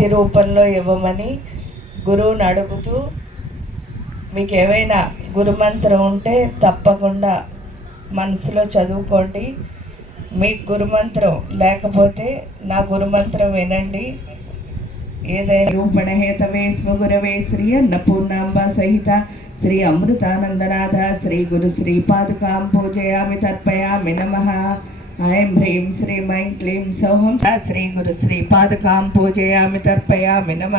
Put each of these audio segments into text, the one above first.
భక్తి రూపంలో ఇవ్వమని గురువుని అడుగుతూ మీకు ఏవైనా గురుమంత్రం ఉంటే తప్పకుండా మనసులో చదువుకోండి. మీకు గురుమంత్రం లేకపోతే నా గురుమంత్రం వినండి. ఏదైనా రూపణహేతవే స్వగురవే శ్రీ అన్నపూర్ణాంబ సహిత శ్రీ అమృతానందనాథ శ్రీ గురు శ్రీ పాదుకాం పూజయామి తర్పయామి నమ. ఐం హ్రీం శ్రీ ఐం క్లీం సౌహం శ్రీ గురు శ్రీ పాదకాం పూజయామి తర్పయామి నమ.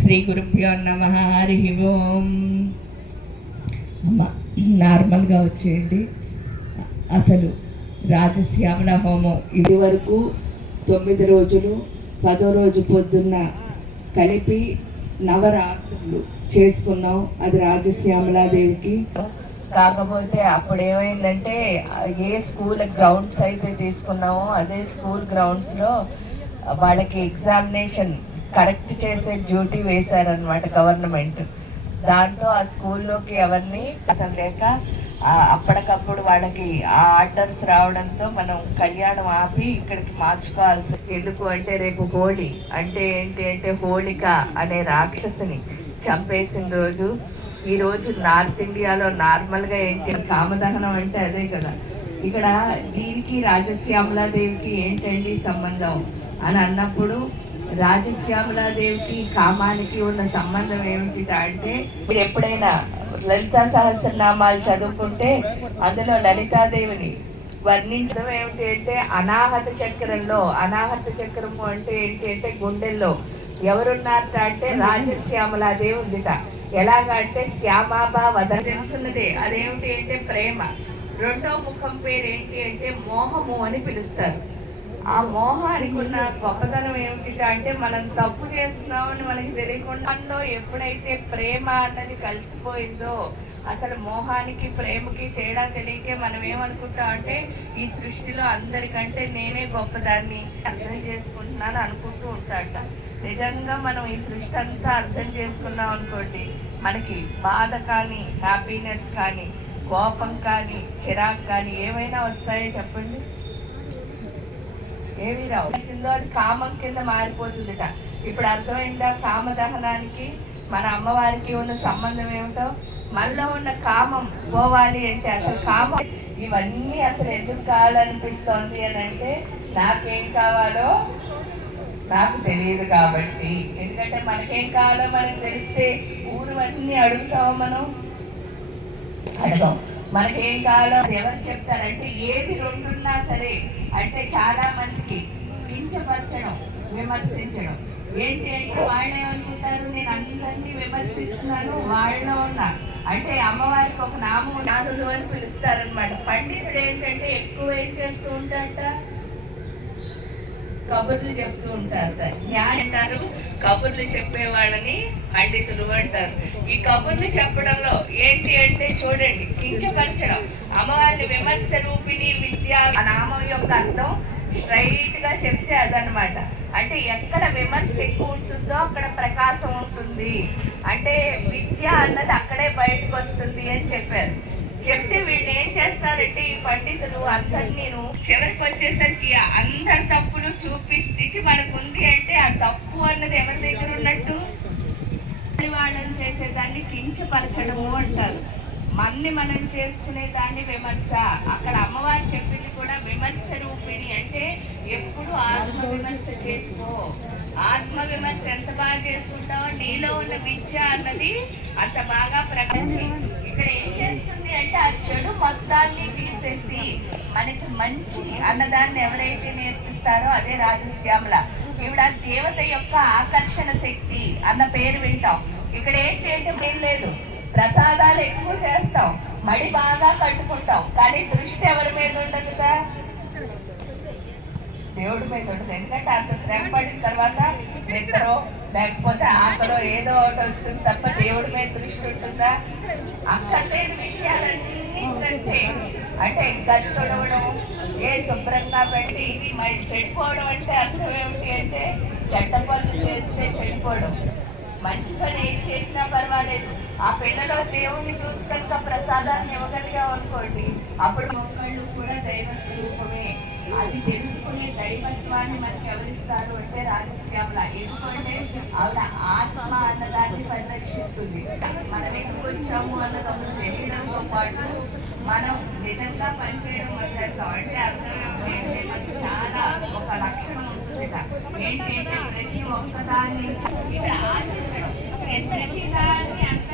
శ్రీ గురుభ్యో నమ. హరి ఓం. అమ్మ నార్మల్గా వచ్చేయండి. అసలు రాజశ్యామల హోమం ఇది వరకు తొమ్మిది రోజులు పదో రోజు పొద్దున్న కలిపి నవరాత్రులు చేసుకున్నాం. అది రాజశ్యామలాదేవికి కాకపోతే అప్పుడు ఏమైందంటే ఏ స్కూల్ గ్రౌండ్స్ అయితే తీసుకున్నామో అదే స్కూల్ గ్రౌండ్స్లో వాళ్ళకి ఎగ్జామినేషన్ కరెక్ట్ చేసే డ్యూటీ వేశారనమాట గవర్నమెంట్. దాంతో ఆ స్కూల్లోకి ఎవరిని అసలు లేక అప్పటికప్పుడు వాళ్ళకి ఆ ఆర్డర్స్ రావడంతో మనం కళ్యాణం ఆపి ఇక్కడికి మార్చుకోవాల్సి ఎందుకు అంటే రేపు హోళీ అంటే ఏంటి అంటే హోళిక అనే రాక్షసిని చంపేసిన రోజు ఈరోజు నార్త్ ఇండియాలో నార్మల్గా ఏంటి? కామదహనం అంటే అదే కదా. ఇక్కడ దీనికి రాజశ్యామలాదేవికి ఏంటండి సంబంధం? అని అన్నప్పుడు రాజశ్యామలాదేవికి కామానికి ఉన్న సంబంధం ఏమిటి అంటే మీరు ఎప్పుడైనా లలితా సహస్రనామాలు చదువుకుంటే అందులో లలితాదేవిని వర్ణించడం ఏమిటి అంటే అనాహత చక్రంలో అనాహత చక్రము అంటే ఏంటి అంటే గుండెల్లో. ఎవరున్నారట అంటే రాజశ్యామలాదేవి ఉందిట. ఎలాగంటే శ్యామాబా వద తెలుసున్నదే. అదేమిటి అంటే ప్రేమ. రెండో ముఖం పేరు ఏంటి అంటే మోహము అని పిలుస్తారు. ఆ మోహానికి ఉన్న గొప్పతనం ఏమిటి అంటే మనం తప్పు చేస్తున్నామని మనకి తెలియకుండా అందులో ఎప్పుడైతే ప్రేమ అన్నది కలిసిపోయిందో అసలు మోహానికి ప్రేమకి తేడా తెలియకే మనం ఏమనుకుంటాం అంటే ఈ సృష్టిలో అందరికంటే నేనే గొప్పదాన్ని అర్థం చేసుకుంటున్నాను అనుకుంటూ ఉంటాడట నిజంగా మనం ఈ సృష్టి అంతా అర్థం చేసుకున్నాం అనుకోండి మనకి బాధ కానీ హ్యాపీనెస్ కానీ కోపం కానీ చిరాకు కానీ ఏమైనా వస్తాయో చెప్పండి? ఏమీ రావు. తెలిసిందో అది కామం కింద మారిపోతుందిట. ఇప్పుడు అర్థమైందా కామదహనానికి? మన అమ్మవారికి ఉన్న సంబంధం ఏమిటో? మనలో ఉన్న కామం పోవాలి అంటే అసలు కామం ఇవన్నీ అసలు ఎందుకు కావాలనిపిస్తోంది అని అంటే నాకేం కావాలో నాకు తెలియదు కాబట్టి. ఎందుకంటే మనకేం కావాలో మనకు తెలిస్తే ఊరు అన్నీ అడుగుతాం మనం. అడగం. మనకేం కావాలో ఎవరు చెప్తారంటే ఏది రెండున్నా సరే అంటే చాలా మందికి కించపరచడం విమర్శించడం. ఏంటి అంటే వాళ్ళు ఏమనుకుంటారు? నేను అందరినీ విమర్శిస్తున్నాను వాళ్ళలో ఉన్న అంటే అమ్మవారికి ఒక నామం నానుడు అని పిలుస్తారనమాట పండితుడు ఏంటంటే ఎక్కువ ఏం చేస్తూ ఉంటాడట? కబుర్లు చెప్తూ ఉంటారు జ్ఞాని అంటారు కబుర్లు చెప్పే వాళ్ళని పండితులు అంటారు. ఈ కబుర్లు చెప్పడంలో ఏంటి అంటే చూడండి కించపరచడం. అమ్మవారిని విమర్శ రూపిణి విద్య నామ యొక్క అర్థం స్ట్రైట్గా చెప్తే అదనమాట అంటే ఎక్కడ విమర్శ ఎక్కువ ఉంటుందో అక్కడ ప్రకాశం ఉంటుంది. అంటే విద్య అన్నది అక్కడే బయటకు వస్తుంది అని చెప్పారు. చెప్తే వీళ్ళు ఏం చేస్తారంటే ఈ పండితులు అందరినీ చివరికి వచ్చేసరికి అందరి తప్పులు చూపి స్థితి మనకు ఉంది అంటే ఆ తప్పు అన్నది ఎవరి దగ్గర ఉన్నట్టు? వాళ్ళని చేసేదాన్ని కించపరచడము అంటారు. మన్ని మనం చేసుకునే దాన్ని విమర్శ. అక్కడ అమ్మవారు చెప్పింది కూడా విమర్శ రూపిణి అంటే ఎప్పుడు ఆత్మ విమర్శ చేసుకో. ఆత్మ విమర్శ ఎంత బాగా చేసుకుంటావో నీలో ఉన్న విద్య అన్నది అంత బాగా ప్రకటించి. ఇక్కడ ఏం చేస్తుంది అంటే ఆ చెడు మొత్తాన్ని తీసేసి మనకి మంచి అన్నదాన్ని ఎవరైతే నేర్పిస్తారో అదే రాజశ్యామల. ఈవిడ దేవత యొక్క ఆకర్షణ శక్తి అన్న పేరు వింటాం. ఇక్కడ ఏంటి అంటే లేదు. ప్రసాదాలు ఎక్కువ చేస్తాం. మడి బాగా కట్టుకుంటాం. కానీ దృష్టి ఎవరి మీద ఉండదుగా దేవుడి మీద ఉంటుంది ఎందుకంటే అంత శ్రమ పడిన తర్వాత నిద్రో లేకపోతే ఆకలో ఏదో ఒకటి వస్తుంది తప్ప దేవుడి మీద దృష్టి ఉంటుందా? అక్కర్లేని విషయాలన్నీ శ్రద్ధే. అంటే గది తొడవడం ఏ శుభ్రంగా పెట్టి ఇది మరి చెడిపోవడం అంటే అర్థం ఏమిటి అంటే చెడ్డ పనులు చేస్తే చెడిపోవడం. మంచి పని ఏం చేసినా పర్వాలేదు. ఆ పిల్లలో దేవుణ్ణి చూసి కనుక ప్రసాదాన్ని ఇవ్వగలిగాం అనుకోండి అప్పుడు మొక్కళ్ళు కూడా దైవ స్వరూపమే. అది తెలుసుకునే దైవత్వాన్ని మనకి ఎవరిస్తారు అంటే రాజశ్యామల. ఎందుకంటే ఆవిడ ఆత్మ అన్నదాన్ని పరిరక్షిస్తుంది. మనం ఎందుకు వచ్చాము అన్నదమ్ములు తెలియడంతో పాటు మనం నిజంగా పనిచేయడం మొదలెడతాం. అంటే అర్థం ఏంటంటే మనకు చాలా ఒక లక్షణం ఉంటుంది ఏంటంటే ప్రతి ఒక్కదాన్ని ఇక్కడ ఆశించడం. ప్రతి దాన్ని అందరి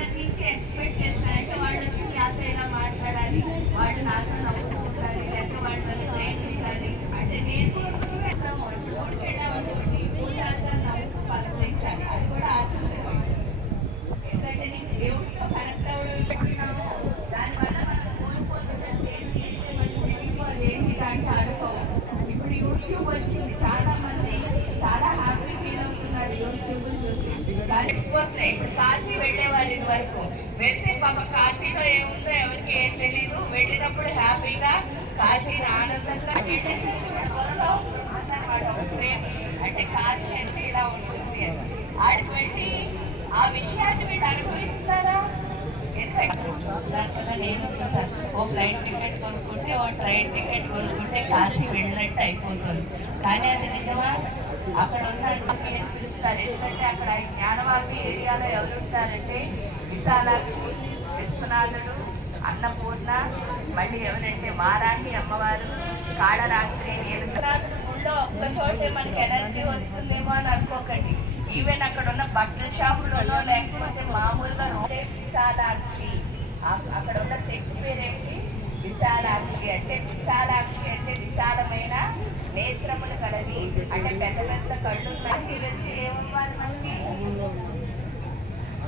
ఎక్స్పెక్ట్ చేస్తారంటే వాళ్ళు వచ్చి నాతో ఎలా మాట్లాడాలి? వాళ్ళు నాతో నవ్వుతూ ఉండాలి లేకపోతే వాళ్ళు నన్ను ప్రేమించాలి. అంటే నేను ఇప్పుడు గుడికి వెళ్ళామనుకోండి నవ్వుతూ పలకరించాలి. అది కూడా ఆశించడం ఎందుకంటే నీకు దేవుడితో కనెక్ట్ అవ్వడం పెట్టినాము దానివల్ల మనం కోల్పోతున్నది ఏంటి అంటే తెలియదు అదేంటి ఇప్పుడు యూట్యూబ్ వచ్చింది. చాలా మంది చాలా హ్యాపీ ఫీల్ అవుతున్నారు యూట్యూబ్ చూసి. కలిసిపోతున్నాయి ఇప్పుడు కాశీ వెళ్తే పాప కాశీలో ఏముందో ఎవరికి ఏం తెలీదు. వెళ్ళినప్పుడు హ్యాపీగా కాశీని ఆనందంగా వెళ్ళేసరికి త్వరలో ప్రేమ. అంటే కాశీ అంటే ఇలా ఉంటుంది అని. ఆడికి వెళ్ళి ఆ విషయాన్ని మీరు అనుభవిస్తున్నారా? ఎందుకంటే చూస్తున్నారు కదా నేను చూసాను ఓ ఫ్లైట్ టికెట్ కొనుక్కుంటే ఓ ట్రైన్ టికెట్ కొనుక్కుంటే కాశీ వెళ్ళినట్టు అయిపోతుంది. కానీ అది నిజమా? అక్కడ ఉన్నటువంటి పిలుస్తారు? ఎందుకంటే అక్కడ ఈ జ్ఞానవాపి ఏరియాలో ఎవరు ఉంటారంటే విశాలాక్షి విశ్వనాథుడు అన్నపూర్ణ మళ్ళీ ఎవరంటే వారాహి అమ్మవారు కాళరాత్రి విశ్వనాథుడు గుళ్ళో ఒక్క చోటే మనకి ఎనర్జీ వస్తుందేమో అని అనుకోకండి. ఈవెన్ అక్కడ ఉన్న బట్టల షాపులలో లేకపోతే మామూలుగా ఉండే విశాలాక్షి. అక్కడ ఉన్న శక్తి పేరేంటి? విశాలాక్షి. అంటే విశాలాక్షి అంటే విశాలమైన నేత్రములు కలది అంటే పెద్ద పెద్ద కళ్ళు కలిసి వెళ్తే ఏమవ్వాలి మనకి?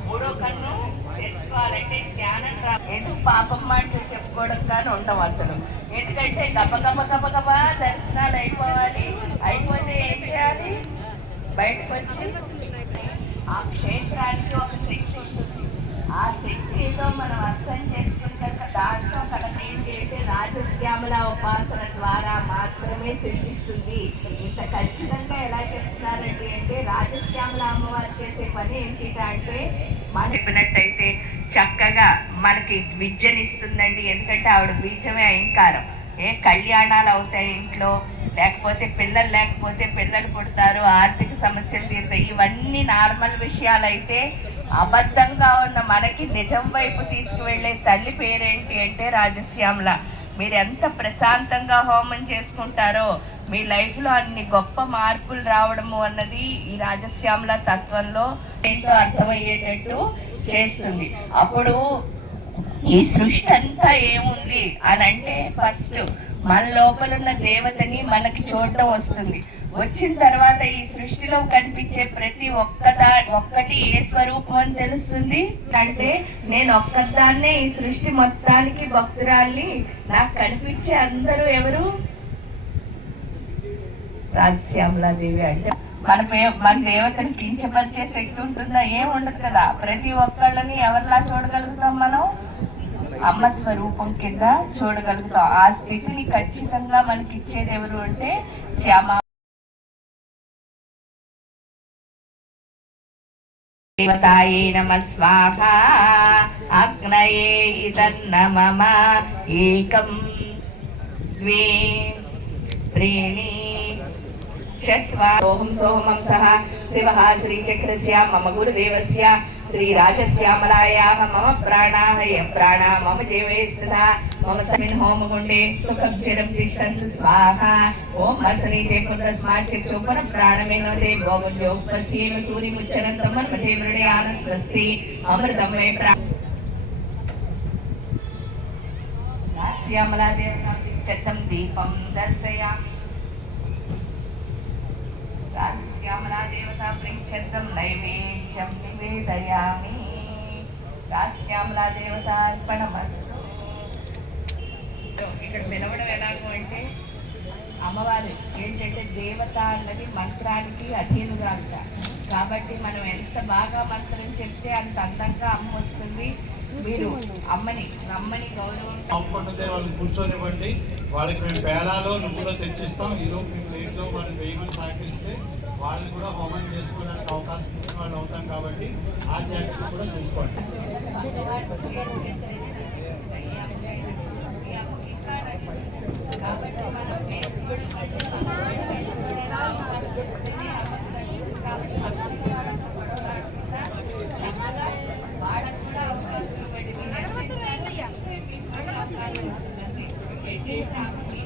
మూడో కన్ను తెచ్చుకోవాలంటే జ్ఞానం రా. ఎందుకు పాపం మాటలు చెప్పుకోవడం కానీ ఉండవు అసలు. ఎందుకంటే గబ గబ గబ గబ దర్శనాలు అయిపోవాలి. అయిపోతే ఏం చేయాలి? బయటకు వచ్చి ఆ క్షేత్రానికి ఒక శక్తి ఉంటుంది. ఆ శక్తి ఏదో మనం అర్థం చేసుకున్న దాంట్లో కనుక ఏంటి అంటే రాజశ్యామల ఉపాసన ద్వారా మాత్రమే సిద్ధిస్తుంది. ఇంత ఖచ్చితంగా ఎలా చెప్తున్నారండి అంటే రాజశ్యామల అమ్మవారు చేసే పని ఏంటి అంటే మనం చెప్పినట్టయితే చక్కగా మనకి విద్యనిస్తుందండి. ఎందుకంటే ఆవిడ బీజమే అహంకారం ఏ కళ్యాణాలు అవుతాయి ఇంట్లో లేకపోతే పిల్లలు లేకపోతే పిల్లలు పుడతారు ఆర్థిక సమస్యలు తీరుతాయి. ఇవన్నీ నార్మల్ విషయాలు అయితే అబద్ధంగా ఉన్న మనకి నిజం వైపు తీసుకువెళ్ళే తల్లి పేరేంటి అంటే రాజశ్యామల. మీరు ఎంత ప్రశాంతంగా హోమం చేసుకుంటారో మీ లైఫ్లో అన్ని గొప్ప మార్పులు రావడము అన్నది ఈ రాజశ్యామల తత్వంలో ఏంటో అర్థమయ్యేటట్టు చేస్తుంది. అప్పుడు ఈ సృష్టి అంతా ఏముంది అని అంటే ఫస్ట్ మన లోపల ఉన్న దేవతని మనకి చూడటం వస్తుంది. వచ్చిన తర్వాత ఈ సృష్టిలో కనిపించే ప్రతి ఒక్కదా ఒక్కటి ఏ స్వరూపం అని తెలుస్తుంది? అంటే నేను ఒక్కదాన్నే ఈ సృష్టి మొత్తానికి భక్తురాల్ని నాకు కనిపించే అందరూ ఎవరు? రాజశ్యామలాదేవి అంటే మన పే మన దేవతని కించపరిచే శక్తి ఉంటుందా? ఏం ఉండదు కదా. ప్రతి ఒక్కళ్ళని ఎవరిలా చూడగలుగుతాం మనం? అమ్మ స్వరూపం కింద చూడగలుగుతాం. ఆ స్థితిని ఖచ్చితంగా మనకి ఇచ్చేది ఎవరు అంటే శ్యామ దేవతాయే నమ స్వాహ అగ్నయే ఇదన్నమ ఏకం ద్వే త్రీణి షట్వా సోహం సోహమంసః శివः శ్రీచక్రస్య మమ గురుదేవస్య శ్రీరాజశ్యామలాయాः మమ ప్రాణాः యం ప్రాణా మమ దేవే స్థితా మమ సమిన్ హోమగుండే సుఖం చిరం తిష్టంతు స్వాహ ఓం అసనీతే పునరస్మాచ్చక్షుపన ప్రాణమేనోదే భోగయోగపస్యేన సూర్యముచ్చరంతం మన్మథే మృణయాన స్వస్తి అమృతం మే ప్రా శ్యామలాదేవ చెత్తం దీపం దర్శయామి దేవత నైవేద్యం నివేదయామి. శ్యామలా దేవత అర్పణమస్తు ఇక్కడ వినవడం ఎలాగో అంటే అమ్మవారు ఏంటంటే దేవత అన్నది మంత్రానికి అధీనురాలుట కాబట్టి మనం ఎంత బాగా మంత్రం చెప్తే అంత అందంగా అమ్మ వస్తుంది. మీరు అమ్మని రమ్మని గౌరవం. పంపుకుంటే వాళ్ళు కూర్చొనివ్వండి. వాళ్ళకి మేము పేలాలో నువ్వులో తెచ్చిస్తాం. ఈరోజు మేము ప్లేట్లో వాళ్ళు వేయమని సహకరిస్తే వాళ్ళని కూడా హోమం చేసుకోవడానికి అవకాశం ఇచ్చిన వాళ్ళు అవుతాం కాబట్టి ఆ జాగ్రత్త కూడా చూసుకోండి కాబట్టి మనం వేసుకుని కాబట్టి పక్కన వాళ్ళతో గొడవ ఆడకుండా చక్కగా వాళ్ళకు కూడా అవకాశం ఇవ్వండి మీరు ఎంత ఇస్తారో మీకు కూడా అవకాశం ఇస్తుందండి ఎన్ని రాముని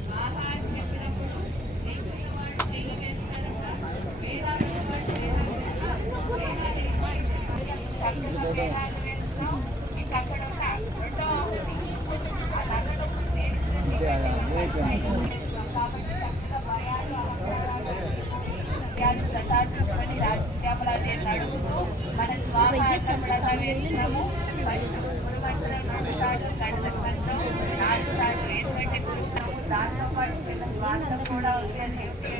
స్వాహ అని చెప్పినప్పుడు నెయ్యి వాళ్ళు నెయ్యి వేస్తారట వేదాలు వాళ్ళు వేదాలు వేస్తారు చక్కగా వేదాలు వేస్తాం ఇంకా అక్కడ ఉన్న రెండో ఆకుని ఆ నగరం కాబట్టి చక్కగా భయాలు అహంకారాలు సత్యాలు ప్రతాపించుకొని రాజశ్యామలాదేవి అడుగుతూ మన స్వామి అన్నప్పుడల్లా వేస్తున్నాము ఫస్ట్ గురుమంత్రం రెండు సార్లు గణపతితో నాలుగు సార్లు ఎందుకంటే గురువు దాంతో పాటు చిన్న స్వార్థం కూడా ఉంది అని చెప్పి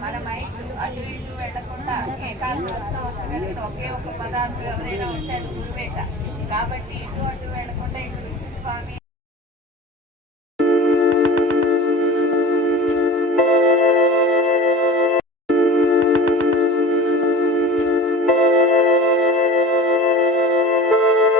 మనం మైండ్ అటు ఇటు వెళ్ళకుండా ఏకాగ్రత కలిగిన ఒకే ఒక పదార్థం ఎవరైనా ఉంటే ఉంటారు గురువేట కాబట్టి ఇటు అటు వెళ్ళకుండా ఇక్కడ స్వామి